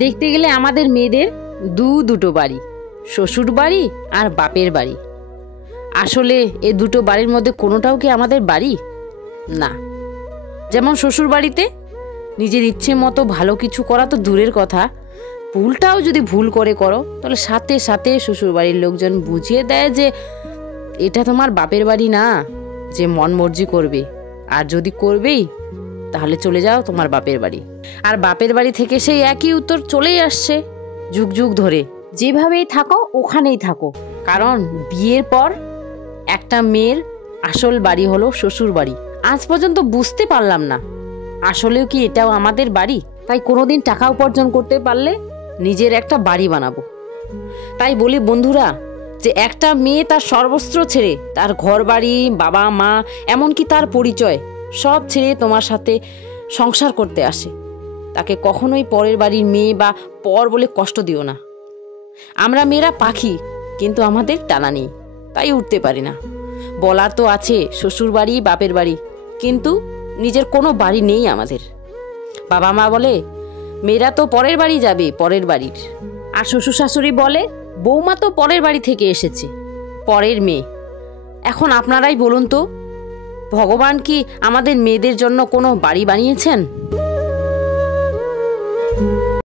দেখতে গেলে আমাদের মেয়েদের দুটো বাড়ি, শ্বশুর বাড়ি আর বাপের বাড়ি। আসলে এই দুটো বাড়ির মধ্যে কোনোটাও কি আমাদের বাড়ি না। যেমন শ্বশুর বাড়িতে নিজের ইচ্ছে মতো ভালো কিছু করা তো দূরের কথা, ভুলটাও যদি ভুল করে করো তাহলে সাথে সাথে শ্বশুর বাড়ির লোকজন বুঝিয়ে দেয় যে এটা তোমার বাপের বাড়ি না, যে মন মর্জি করবে, আর যদি করবেই তাহলে চলে যাও তোমার বাপের বাড়ি। আর বাপের বাড়ি থেকে সেই একই উত্তর চলেই আসছে যুগ যুগ ধরে, যেভাবেই থাকো ওখানেই থাকো। কারণ বিয়ের পর একটা মেয়ের আসল বাড়ি হলো শ্বশুর বাড়ি। আজ পর্যন্ত বুঝতে পারলাম না আসলেও কি এটাও আমাদের বাড়ি। তাই কোনোদিন টাকা উপার্জন করতে পারলে নিজের একটা বাড়ি বানাবো। তাই বলি বন্ধুরা, যে একটা মেয়ে তার সর্বস্ত্র ছেড়ে, তার ঘর বাড়ি, বাবা মা, এমনকি তার পরিচয় সব ছেড়ে তোমার সাথে সংসার করতে আসে, তাকে কখনোই পরের বাড়ির মেয়ে বা পর বলে কষ্ট দিও না। আমরা মেয়েরা পাখি, কিন্তু আমাদের টানা নেই, তাই উঠতে পারি না। বলার তো আছে শ্বশুর বাড়ি বাপের বাড়ি, কিন্তু নিজের কোনো বাড়ি নেই আমাদের। বাবা মা বলে মেয়েরা তো পরের বাড়ি যাবে, পরের বাড়ির। আর শ্বশুর শাশুড়ি বলে বৌমা তো পরের বাড়ি থেকে এসেছে, পরের মেয়ে। এখন আপনারাই বলুন তো, ভগবান কি আমাদের মেয়েদের জন্য কোনো বাড়ি বানিয়েছেন?